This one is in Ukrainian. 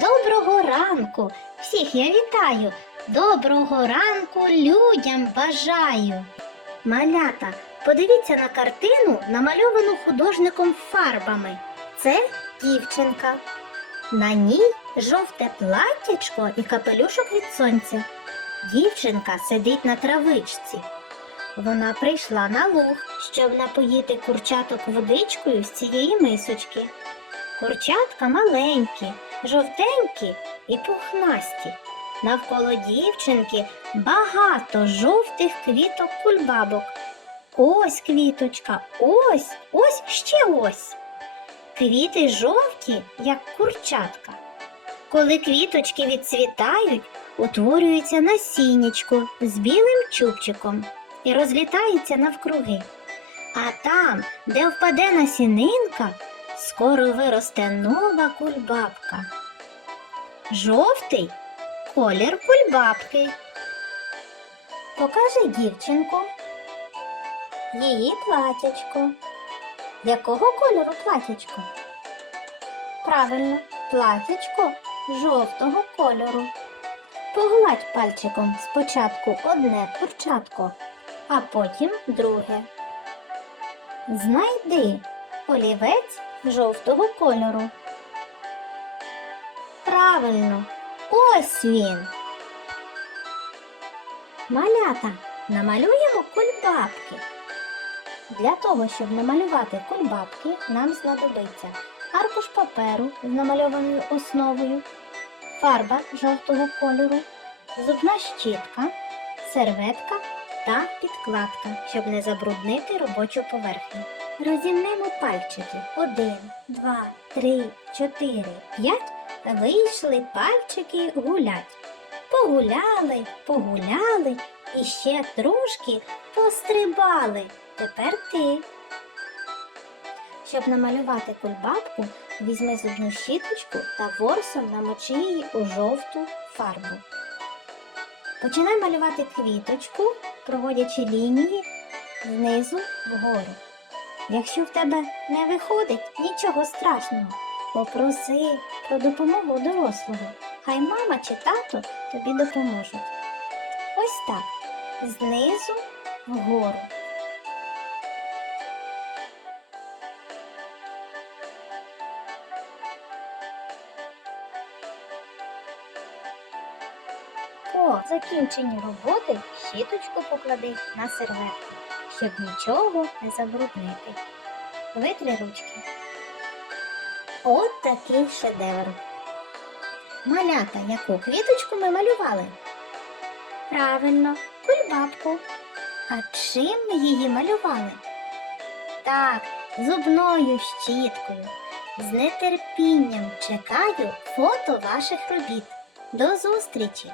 Доброго ранку! Всіх я вітаю! Доброго ранку людям бажаю! Малята, подивіться на картину, намальовану художником фарбами. Це дівчинка. На ній жовте платтячко і капелюшок від сонця. Дівчинка сидить на травичці. Вона прийшла на луг, щоб напоїти курчаток водичкою з цієї мисочки. Курчатка маленькі, жовтенькі і пухнасті. Навколо дівчинки багато жовтих квіток кульбабок. Ось квіточка, ось, ось ще ось. Квіти жовті, як курчатка. Коли квіточки відцвітають, утворюється насіннячко з білим чубчиком і розлітається навкруги. А там, де впаде насінинка, скоро виросте нова кульбабка. Жовтий колір кульбабки. Покажи дівчинку. Її платячко. Якого кольору платячко? Правильно, платячко жовтого кольору. Погладь пальчиком спочатку одне курчатко, а потім друге. Знайди олівець жовтого кольору. Правильно, ось він. Малята, намалюємо кульбабки. Для того, щоб намалювати кульбабки, нам знадобиться аркуш паперу з намальованою основою, фарба жовтого кольору, зубна щітка, серветка та підкладка, щоб не забруднити робочу поверхню. Розімнемо пальчики. Один, два, три, чотири, п'ять. Вийшли пальчики гулять. Погуляли, погуляли і ще трошки пострибали. Тепер ти. Щоб намалювати кульбабку, візьми зубну щіточку та ворсом намочи її у жовту фарбу. Починай малювати квіточку, проводячи лінії знизу вгору. Якщо в тебе не виходить, нічого страшного. Попроси про допомогу дорослого. Хай мама чи тато тобі допоможуть. Ось так. Знизу вгору. По закінченні роботи щіточку поклади на серветку, щоб нічого не забруднити. Витри ручки. От такий шедевр. Малята, яку квіточку ми малювали? Правильно, кульбабку. А чим ми її малювали? Так, зубною щіткою. З нетерпінням чекаю фото ваших робіт. До зустрічі!